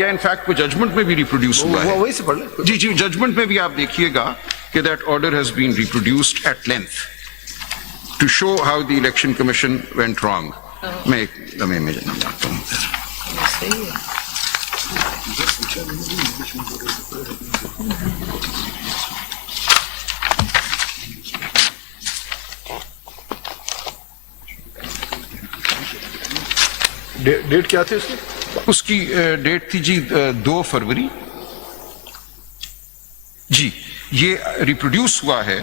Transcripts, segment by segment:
या इनफैक्ट वो जजमेंट में भी रिप्रोड्यूस हुआ है। वही से पढ़ लें। जी जी, जजमेंट में भी आप देखिएगा कि that order has been reproduced at length to show how the election commission went wrong. मैं एक लम्हे में जाता हूँ। डेट क्या थी उसकी? उसकी डेट थी जी 2 फरवरी। जी, ये रिप्रोड्यूस हुआ है।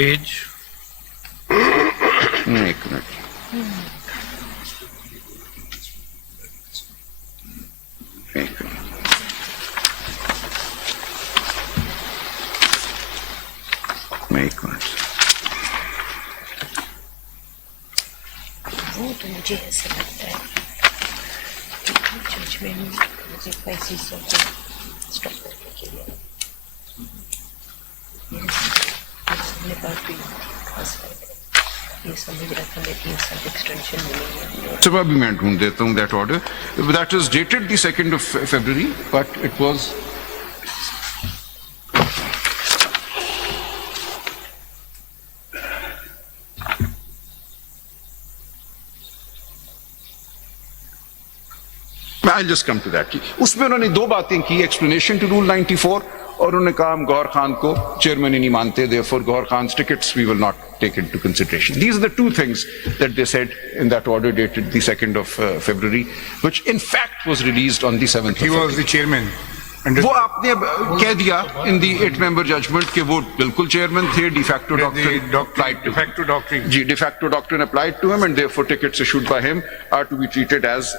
एज एक मिनट, एक मिनट, एक मिनट। वो तो मुझे ऐसा लगता है जजमेंट मुझे पैसे स्टॉप करने के लिए सामने बात भी खास ये समझ रहा था लेकिन सब एक्सटेंशन मिलेंगे। So अभी मैं ढूंढ देता हूँ that order. That is dated the 2nd of February, but it was I'll just come to that. उसमें उन्होंने 2 बातें की, explanation to Rule 94, और उन्होंने कहा हम गौहर खान को चेयरमैन ही नहीं मानते, therefore Gauhar Khan's tickets we will not take into consideration. These are the 2 things that they said in that order dated the 2nd of February, which in fact was released on the 7th of February. He was the chairman. वो आपने कह दिया in the 8-member judgment कि वो बिल्कुल chairman थे, de facto doctrine applied to him. Ji, de facto doctrine applied to him and therefore tickets issued by him are to be treated as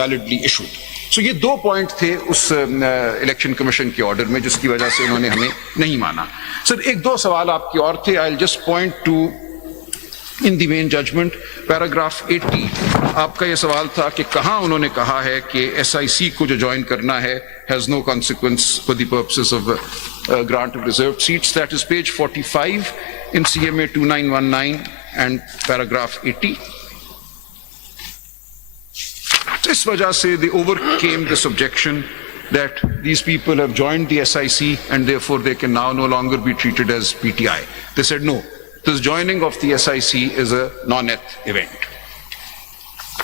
validly issued. So ये 2 point थे उस election commission के order में जिसकी वजह से उन्होंने हमें नहीं माना। सर 1-2 सवाल आपके और थे। I'll just point to in the main judgment, paragraph 80, आपका ये सवाल था कि कहाँ उन्होंने कहा है कि SIC को जो ज्वाइन करना है has no consequence for the purposes of grant of reserved seats. That is page 45 in CMA 2919 and paragraph 80. इस वजह से they overcame this objection that these people have joined the SIC and therefore they can now no longer be treated as PTI. They said no. This joining of the SIC is a non-eth event.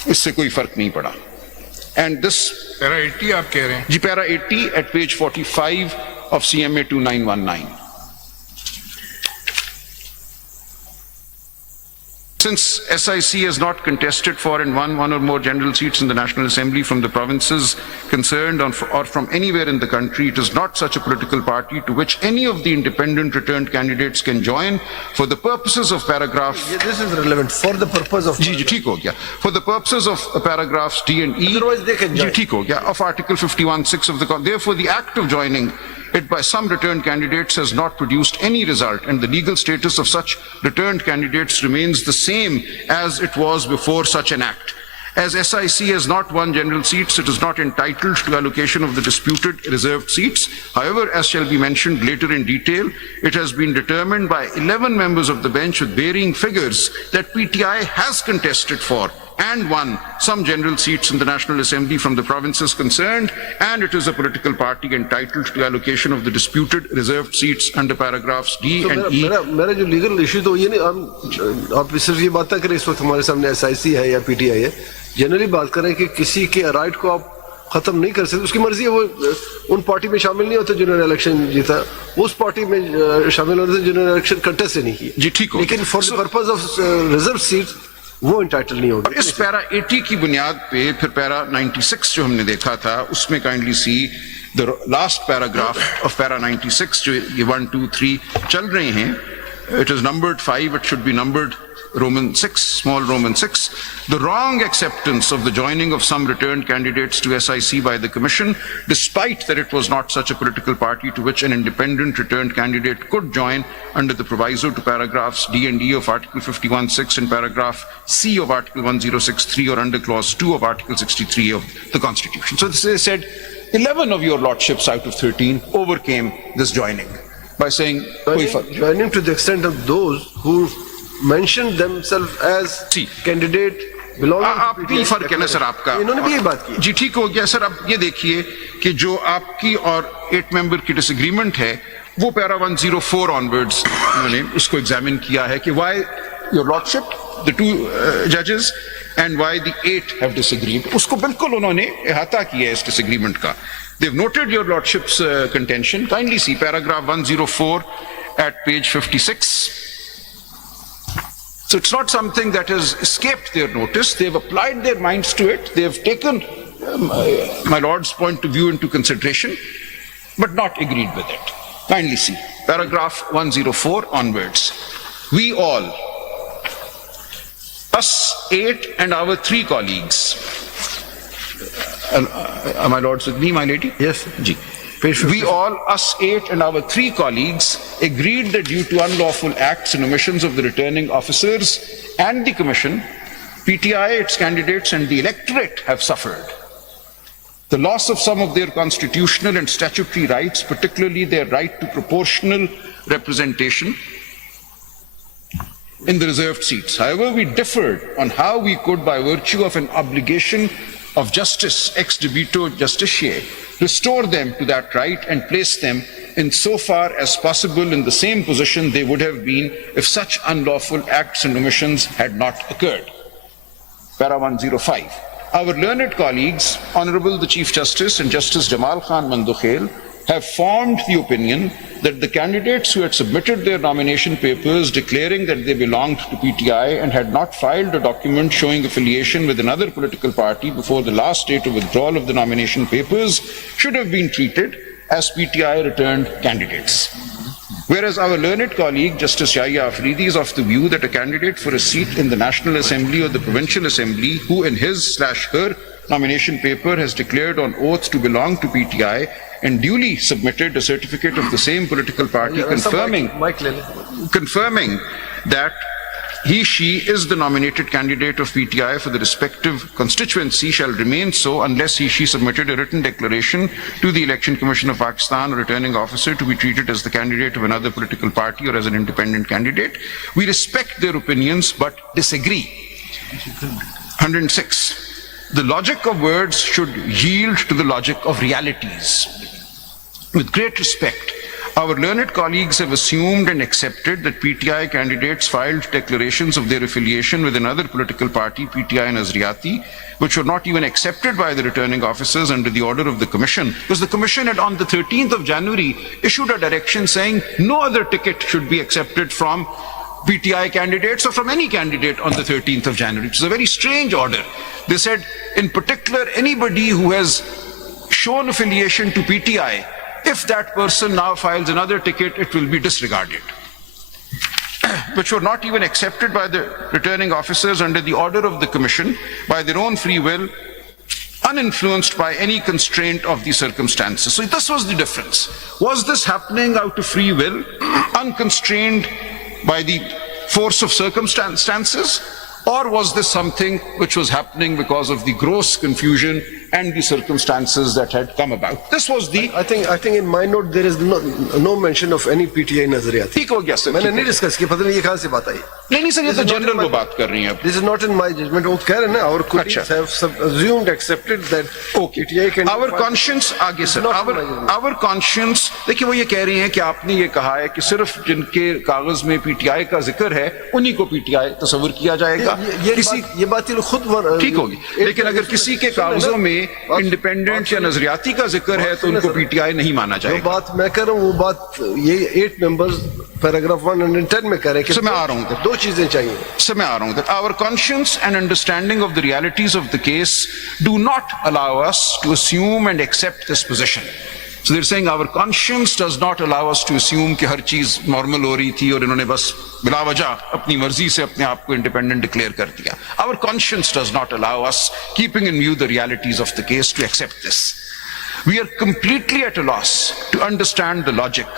इससे कोई फर्क नहीं पड़ा. And this para 80 आप कह रहे हैं? जी, para 80 at page 45 of CMA 2919. Since SIC has not contested for and won 1 or more general seats in the National Assembly from the provinces concerned or from anywhere in the country, it is not such a political party to which any of the independent returned candidates can join for the purposes of paragraph. This is relevant for the purpose of. जी, ठीक हो गया. For the purposes of paragraphs D and E. Otherwise they can join. जी, ठीक हो गया. Of Article 51(6) of the therefore the act of joining it by some returned candidates has not produced any result, and the legal status of such returned candidates remains the same as it was before such an act. As SIC has not won general seats, it is not entitled to allocation of the disputed reserved seats. However, as shall be mentioned later in detail, it has been determined by 11 members of the bench with varying figures that PTI has contested for and won some general seats in the National Assembly from the provinces concerned, and it is a political party entitled to allocation of the disputed reserved seats under paragraphs D and E. मेरा जो legal issue तो ये नहीं, आप सिर्फ ये बात ना करें इस वक्त हमारे सामने SIC है या PTI है, जनरली बात करें कि किसी के राइट को आप खत्म नहीं कर सकते, उसकी मर्जी है, वो उन पार्टी में शामिल नहीं होते जिन्होंने इलेक्शन जीता, उस पार्टी में शामिल होने से जिन्होंने इलेक्शन कंटेस्ट नहीं किया। जी, ठीक हो, लेकिन for the purpose of reserve seat वो इंटाइटल नहीं होगा। इस पैरा 80 की बुनियाद पे फिर पैरा 96 जो हमने देखा था उसमें kindly see the last paragraph of para 96 जो ये 1, 2, 3 चल रहे हैं. It is numbered 5, it should be numbered Roman 6, small Roman 6. The wrong acceptance of the joining of some returned candidates to SIC by the Commission, despite that it was not such a political party to which an independent returned candidate could join under the proviso to paragraphs D and E of Article 51(6) and paragraph C of Article 1063 or under clause 2 of Article 63 of the Constitution. So they said 11 of your lordships out of 13 overcame this joining by saying joining to the extent of those who mentioned themselves as candidate belonging to आप भी PTI फर्क है ना sir आपका। इन्होंने भी यही बात की। जी ठीक हो गया सर। अब ये देखिए कि जो आपकी और 8 मेंबर की डिसएग्रीमेंट है वो पैरा 104 ऑनवर्ड्स उन्होंने उसको एग्जामिन किया है कि व्हाई योर लॉर्डशिप द 2 जजेस and why the 8 have disagreed, उसको बिल्कुल उन्होंने अहाता किया है इस डिसएग्रीमेंट का। They've noted your lordship's contention. Kindly see paragraph 104 at page 56. So it's not something that has escaped their notice. They've applied their minds to it. They've taken my lord's point of view into consideration, but not agreed with it. Kindly see paragraph 104 onwards. We all, us 8 and our 3 colleagues. My lords with me, my lady? Yes. Ji. We all, us 8 and our 3 colleagues, agreed that due to unlawful acts and omissions of the returning officers and the Commission, PTI, its candidates and the electorate have suffered the loss of some of their constitutional and statutory rights, particularly their right to proportional representation in the reserved seats. However, we differed on how we could, by virtue of an obligation of justice ex debito justitiae, restore them to that right and place them in so far as possible in the same position they would have been if such unlawful acts and omissions had not occurred. Para 105. Our learned colleagues, Honorable the Chief Justice and Justice Jamal Khan Mandukhel, have formed the opinion that the candidates who had submitted their nomination papers declaring that they belonged to PTI and had not filed a document showing affiliation with another political party before the last date of withdrawal of the nomination papers should have been treated as PTI returned candidates. Whereas our learned colleague, Justice Yahya Afridi, is of the view that a candidate for a seat in the National Assembly or the Provincial Assembly who in his/her nomination paper has declared on oath to belong to PTI and duly submitted a certificate of the same political party confirming that he/she is the nominated candidate of PTI for the respective constituency shall remain so unless he/she submitted a written declaration to the Election Commission of Pakistan or returning officer to be treated as the candidate of another political party or as an independent candidate. We respect their opinions but disagree. 106. The logic of words should yield to the logic of realities. With great respect, our learned colleagues have assumed and accepted that PTI candidates filed declarations of their affiliation with another political party, PTI Nazriyati, which were not even accepted by the returning officers under the order of the Commission, because the Commission had on the 13th of January issued a direction saying no other ticket should be accepted from PTI candidates or from any candidate on the 13th of January, which is a very strange order. They said, in particular, anybody who has shown affiliation to PTI, if that person now files another ticket, it will be disregarded, which were not even accepted by the returning officers under the order of the Commission by their own free will, uninfluenced by any constraint of the circumstances. So this was the difference. Was this happening out of free will, unconstrained by the force of circumstances, or was this something which was happening because of the gross confusion and the circumstances that had come about? This was the... I think in my note there is no mention of any PTI Nazariyat. ठीक हो गया sir. मैंने नहीं discuss किया, पता नहीं ये कहाँ से बात आई। नहीं सर, ये तो जनरल वो बात कर रही हैं अब। This is not in my judgment. वो कह रहे हैं ना, our colleagues have assumed, accepted that PTI can... Our conscience, आगे सर, our conscience, देखिए वो ये कह रही हैं कि आपने ये कहा है कि सिर्फ जिनके कागज में PTI का जिक्र है उन्हीं को PTI तस्वर किया जाएगा। ये बात ये खुद ठीक होगी, लेकिन अगर किसी के कागजों में इंडिपेंडेंट या नजरियाती का जिक्र है तो उनको PTI नहीं माना जाएगा। जो बात मैं कर रहा हूँ वो बात ये 8 मेंबर्स पैराग्राफ 110 में कह रहे हैं कि मैं आ रहा हूँ, 2 चीजें चाहिए। सर मैं आ रहा हूँ, that our conscience and understanding of the realities of the case do not allow us to assume and accept this position. So they're saying our conscience does not allow us to assume कि हर चीज normal हो रही थी और इन्होंने बस बिला वजह अपनी मर्जी से अपने आप को इंडिपेंडेंट डिक्लेयर कर दिया। Our conscience does not allow us, keeping in view the realities of the case, to accept this. We are completely at a loss to understand the logic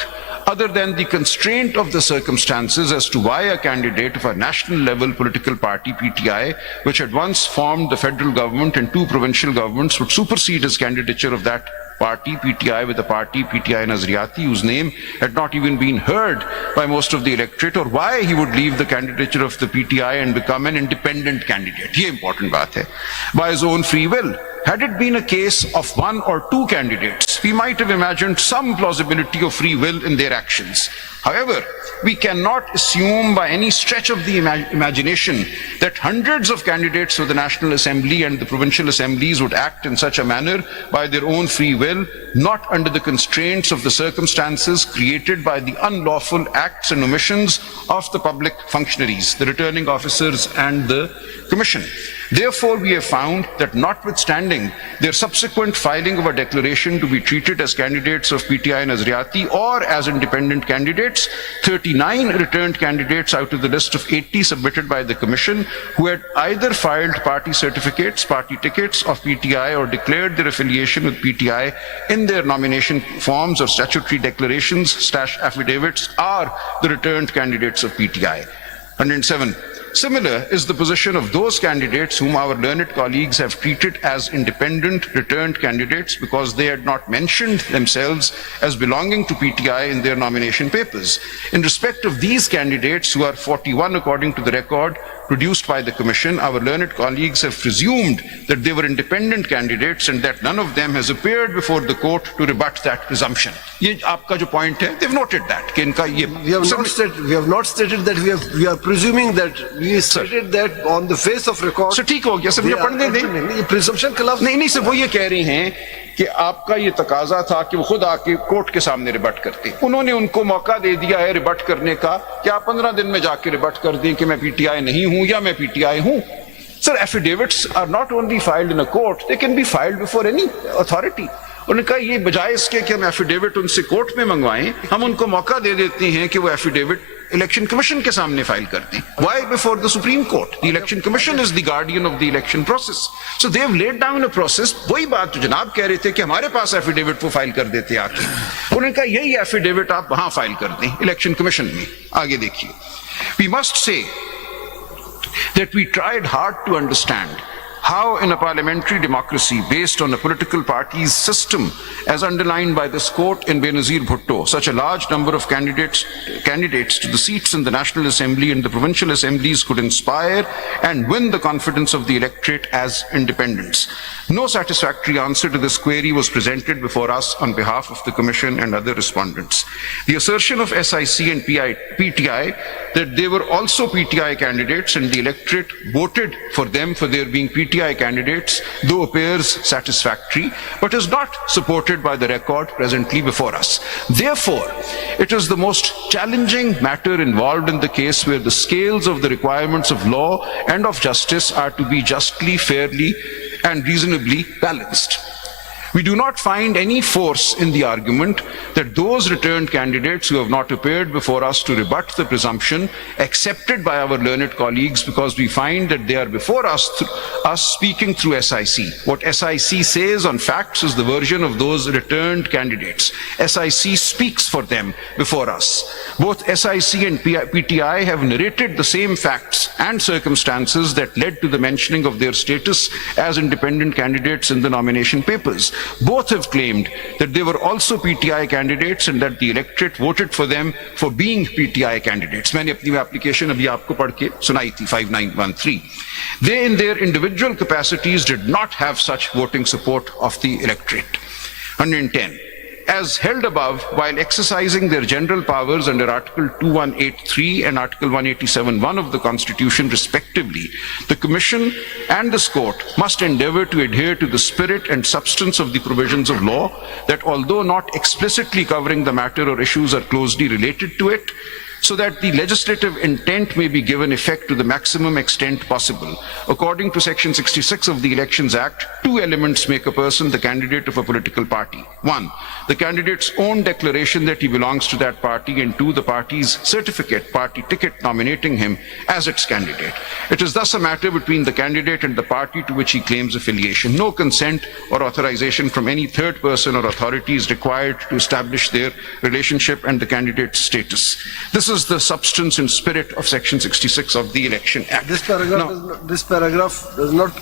other than the constraint of the circumstances as to why a candidate of a national level political party, PTI, which had once formed the federal government and 2 provincial governments, would supersede his candidature of that party PTI with a party PTI Nazariati whose name had not even been heard by most of the electorate, or why he would leave the candidature of the PTI and become an independent candidate. Ye important baat hai. By his own free will. Had it been a case of one or two candidates, we might have imagined some plausibility of free will in their actions. However, we cannot assume by any stretch of the imagination that hundreds of candidates for the National Assembly and the provincial assemblies would act in such a manner by their own free will, not under the constraints of the circumstances created by the unlawful acts and omissions of the public functionaries, the returning officers and the Commission. Therefore, we have found that notwithstanding their subsequent filing of a declaration to be treated as candidates of PTI Nazariati or as independent candidates, 39 returned candidates out of the list of 80 submitted by the Commission who had either filed party certificates, party tickets of PTI or declared their affiliation with PTI in their nomination forms or statutory declarations / affidavits are the returned candidates of PTI. 107. Similar is the position of those candidates whom our learned colleagues have treated as independent returned candidates because they had not mentioned themselves as belonging to PTI in their nomination papers. In respect of these candidates, who are 41 according to the record produced by the Commission, our learned colleagues have presumed that they were independent candidates and that none of them has appeared before the court to rebut that presumption. Ye aapka jo point hai, they've noted that. Ki inka ye We have not stated that we are presuming that. We stated that on the face of record. So ठीक हो गया, sir मुझे पढ़ने दें. ये presumption खिलाफ नहीं sir, वो ये कह रही हैं कि आपका ये तकाजा था कि वो खुद आके कोर्ट के सामने रिबट करते. उन्होंने उनको मौका दे दिया है रिबट करने का कि आप 15 दिन में जाके रिबट कर दें कि मैं पीटीआई नहीं हूं या मैं पीटीआई हूं. Sir, affidavits are not only filed in a court, they can be filed before any authority. उन्होंने कहा ये बजाय इसके कि हम एफिडेविट उनसे कोर्ट में मंगवाएं, हम उनको मौका दे देते हैं कि वो एफिडेविट इलेक्शन कमीशन के सामने फाइल कर दें. Why before the Supreme Court? The Election Commission is the guardian of the election process. So they have laid down a process. वही बात जो जनाब कह रहे थे कि हमारे पास एफिडेविट वो फाइल कर देते आके. उन्होंने कहा यही एफिडेविट आप वहां फाइल कर दें इलेक्शन कमीशन में. आगे देखिए. We must say that we tried hard to understand how in a parliamentary democracy based on a political party's system as underlined by this court in Benazir Bhutto, such a large number of candidates to the seats in the National Assembly and the provincial assemblies could inspire and win the confidence of the electorate as independents. No satisfactory answer to this query was presented before us on behalf of the Commission and other respondents. The assertion of SIC and PTI that they were also PTI candidates and the electorate voted for them for their being PTI candidates, though appears satisfactory, but is not supported by the record presently before us. Therefore, it is the most challenging matter involved in the case where the scales of the requirements of law and of justice are to be justly, fairly, and reasonably balanced. We do not find any force in the argument that those returned candidates who have not appeared before us to rebut the presumption accepted by our learned colleagues, because we find that they are before us speaking through SIC. What SIC says on facts is the version of those returned candidates. SIC speaks for them before us. Both SIC and PTI have narrated the same facts and circumstances that led to the mentioning of their status as independent candidates in the nomination papers. Both have claimed that they were also PTI candidates and that the electorate voted for them for being PTI candidates. मैंने अपनी application अभी आपको पढ़ के सुनाई थी 5913. They in their individual capacities did not have such voting support of the electorate. 110. As held above, while exercising their general powers under Article 2183 and Article 187(1) of the Constitution respectively, the Commission and this Court must endeavour to adhere to the spirit and substance of the provisions of law, that although not explicitly covering the matter or issues are closely related to it, so that the legislative intent may be given effect to the maximum extent possible. According to Section 66 of the Elections Act, two elements make a person the candidate of a political party. One, the candidate's own declaration that he belongs to that party, and two, the party's certificate, party ticket nominating him as its candidate. It is thus a matter between the candidate and the party to which he claims affiliation. No consent or authorization from any third person or authority is required to establish their relationship and the candidate's status. This is the substance and spirit of Section 66 of the Election Act. This paragraph does not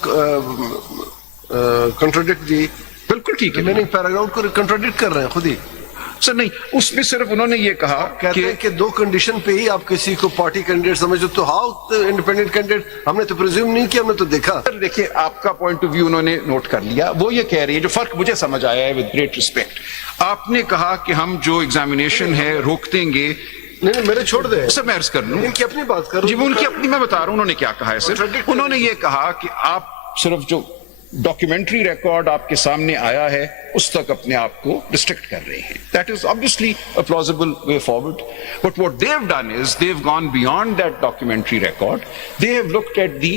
contradict the बिल्कुल ठीक है remaining paragraph को contradict कर रहे हैं खुद ही। Sir नहीं, उसमें सिर्फ उन्होंने ये कहा कहते हैं कि दो कंडीशन पे ही आप किसी को पार्टी कैंडिडेट समझो, तो हाउ इंडिपेंडेंट कैंडिडेट? हमने तो प्रिज्यूम नहीं किया, हमने तो देखा। सर देखिए, आपका पॉइंट ऑफ व्यू उन्होंने नोट कर लिया। वो ये कह रही है, जो फर्क मुझे समझ आया है विद ग्रेट रिस्पेक्ट, आपने कहा कि हम जो एग्जामिनेशन है रोक देंगे। नहीं मेरे छोड़ दे सर मैं अर्ज कर लूं, इनकी अपनी बात करो जी, वो उनकी अपनी मैं बता रहा हूं उन्होंने क्या कहा है। सर उन्होंने ये कहा कि आप सिर्फ जो डॉक्यूमेंट्री रिकॉर्ड आपके सामने आया है उस तक अपने आप को रिस्ट्रिक्ट कर रहे हैं। That is obviously a plausible way forward, but what they have done is they have gone beyond that documentary record. They have looked at the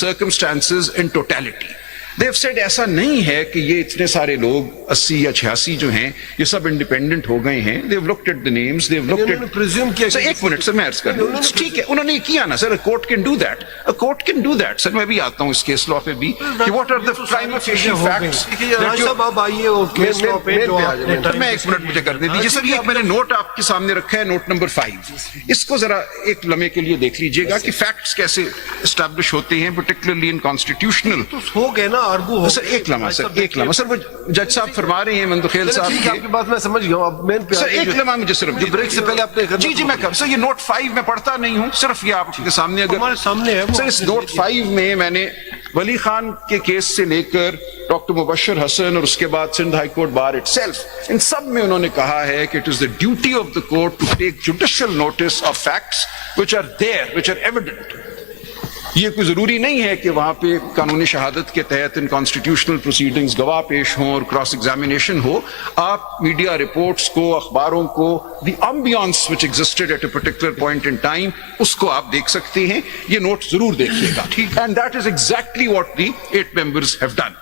circumstances in totality. They have said ऐसा नहीं है कि ये इतने सारे लोग 80 या 86 जो हैं ये सब इंडिपेंडेंट हो गए हैं। They have looked at the names, they have looked at presume किया। सर एक मिनट सर मैं अर्ज कर दूं, ठीक है उन्होंने किया ना sir, court can do that, a court can do that. Sir मैं भी आता हूं इस केस लॉ पे भी कि what are the prima facie facts. सब आप आइए वो केस लॉ पे जो मैं एक मिनट मुझे करने दीजिए सर। ये मैंने नोट आपके सामने रखा है, नोट नंबर 5, इसको जरा एक लम्हे के लिए देख लीजिएगा कि फैक्ट्स कैसे एस्टैब्लिश होते हैं, पर्टिकुलरली इन कॉन्स्टिट्यूशनल। हो गए ना आर्गू हो। सर एक लम्हा सर, एक लम्हा सर, वो जज साहब फरमा रहे हैं मंदुखेल साहब की आपकी बात मैं समझ गया हूं। अब मेन पे सर एक लम्हा मुझे सिर्फ जो ब्रेक से पहले आपने जी जी मैं कर सर, ये नोट 5 में पढ़ता नहीं हूं, सिर्फ ये आपके सामने अगर हमारे सामने है सर। इस नोट 5 में मैंने वली खान के केस से लेकर डॉक्टर मुबश्शिर हसन और उसके बाद Sindh high court bar itself, इन सब में उन्होंने कहा है कि it is the duty of the court to take judicial notice of facts which are there, which are evident. ये कोई जरूरी नहीं है कि वहां पे कानूनी शहादत के तहत इन कॉन्स्टिट्यूशनल प्रोसीडिंग्स गवाह पेश हों और क्रॉस एग्जामिनेशन हो। आप मीडिया रिपोर्ट्स को, अखबारों को, the ambience which existed at a particular point in time, उसको आप देख सकते हैं। ये नोट जरूर देखिएगा, ठीक। And that is exactly what the 8 members have done.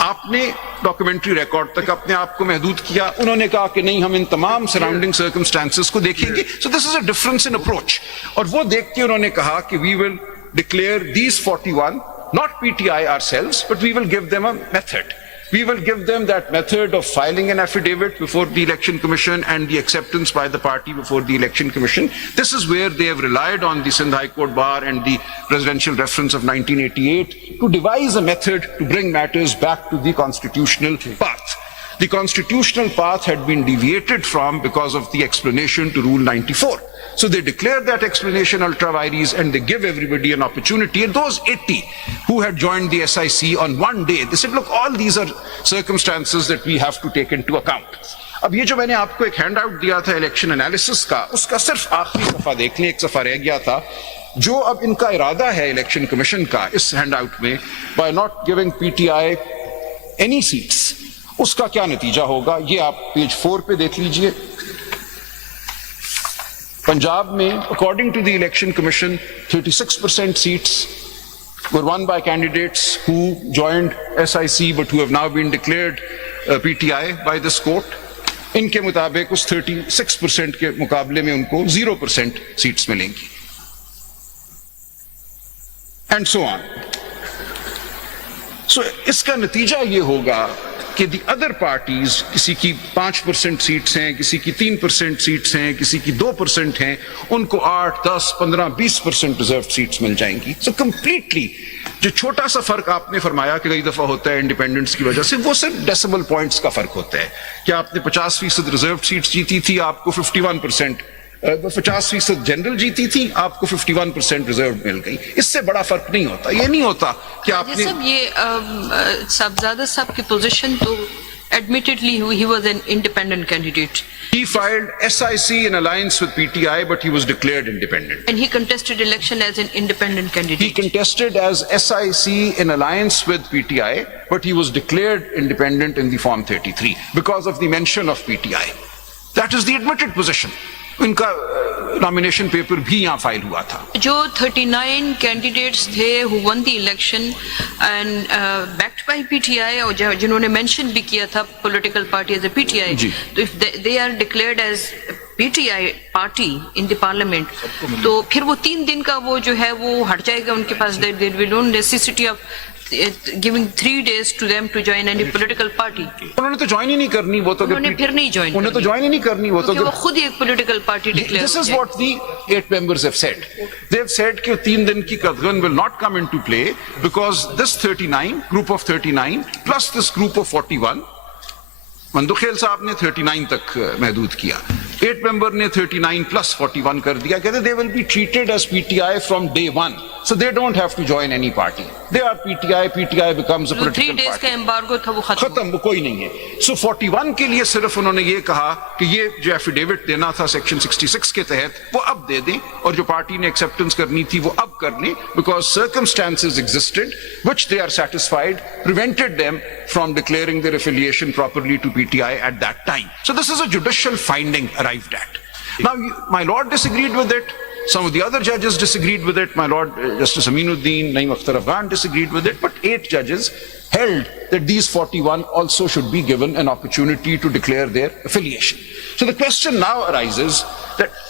आपने डॉक्यूमेंट्री रिकॉर्ड तक अपने आप को महदूद किया, उन्होंने कहा कि नहीं हम इन तमाम सराउंडिंग सर्कमस्टांसेस को देखेंगे। So this is a difference in approach. और वो देख के उन्होंने कहा कि we will declare these 41, not PTI ourselves, but we will give them a method. We will give them that method of filing an affidavit before the Election Commission and the acceptance by the party before the Election Commission. This is where they have relied on the Sindh High Court Bar and the presidential reference of 1988 to devise a method to bring matters back to the constitutional path. The constitutional path had been deviated from because of the explanation to Rule 94. So they declared that explanation ultra vires and they give everybody an opportunity. And those 80 who had joined the SIC on one day, they said, look, all these are circumstances that we have to take into account. अब ये जो मैंने आपको एक hand out दिया था election analysis का, उसका सिर्फ आखिरी सफा देख लें, एक सफा रह गया था। जो अब इनका इरादा है इलेक्शन कमीशन का इस हैंड आउट में, by not giving PTI any seats, उसका क्या नतीजा होगा ये आप पेज 4 पे देख लीजिए। पंजाब में according to the election commission 36% seats were won by candidates who joined SIC but who have now been declared PTI by this court. इनके मुताबिक उस 36% के मुकाबले में उनको 0% सीट्स मिलेंगी, एंड सो ऑन। सो इसका नतीजा ये होगा कि दी अदर पार्टीज, किसी की 5% सीट्स हैं, किसी की 3% सीट्स हैं, किसी की 2% हैं, उनको 8, 10, 15, 20% रिजर्व सीट्स मिल जाएंगी। सो कंप्लीटली जो छोटा सा फर्क आपने फरमाया कि कई दफा होता है इंडिपेंडेंस की वजह से, वो सिर्फ डेसिमल पॉइंट्स का फर्क होता है कि आपने 50% रिजर्व सीट्स जीती थी, आपको 51%, 50% जनरल जीती थी, आपको 51% रिजर्व मिल गई। इससे बड़ा फर्क नहीं होता। ये नहीं होता कि आपने सब ये साहबजादा साहब की पोजीशन तो admittedly he was an independent candidate. He filed SIC in alliance with PTI, but he was declared independent. And he contested election as an independent candidate. He contested as SIC in alliance with PTI, but he was declared independent in the Form 33 because of the mention of PTI. That is the admitted position. इनका nomination paper भी यहाँ file हुआ था। जो 39 candidates थे who won the election and backed by PTI, और जिन्होंने mention भी किया था political party as a PTI, तो if they are declared as PTI party in the parliament, तो फिर वो 3 दिन का वो जो है वो हट जाएगा उनके पास। there will no necessity of giving 3 days to them to join any political party. उन्होंने तो ज्वाइन ही नहीं करनी, वो तो उन्होंने फिर नहीं join उन्हें तो करनी। ज्वाइन ही नहीं करनी, वो तो क्योंकि वो खुद ही एक political party declare This हो is जाए। what the 8 members have said. They have said कि 3 दिन की कदगन will not come into play because this 39, group of 39 plus this group of 41, Mandokhail साहब ने 39 तक महदूद किया, 8 member ने 39 plus 41 कर दिया, कहते they will be treated as PTI from day one, so they don't have to join any party. They are PTI, PTI becomes a जो 3 political days party. का एम्बार्गो था वो खत्म। खत्म, वो कोई नहीं है। सो 41 के लिए सिर्फ उन्होंने ये कहा कि ये जो एफिडेविट देना था सेक्शन 66 के तहत वो अब दे दें, और जो पार्टी ने एक्सेप्टेंस करनी थी वो अब कर लें, because circumstances existed which they are satisfied prevented them from declaring their affiliation properly to PTI at that time. So this is a judicial finding arrived at. Now, my lord disagreed with it. Some of the other judges disagreed with it. My lord Justice Aminuddin, Naeem Akhtar Afghan disagreed with it. But 8 judges held that these 41 also should be given an opportunity to declare their affiliation. So the question now arises that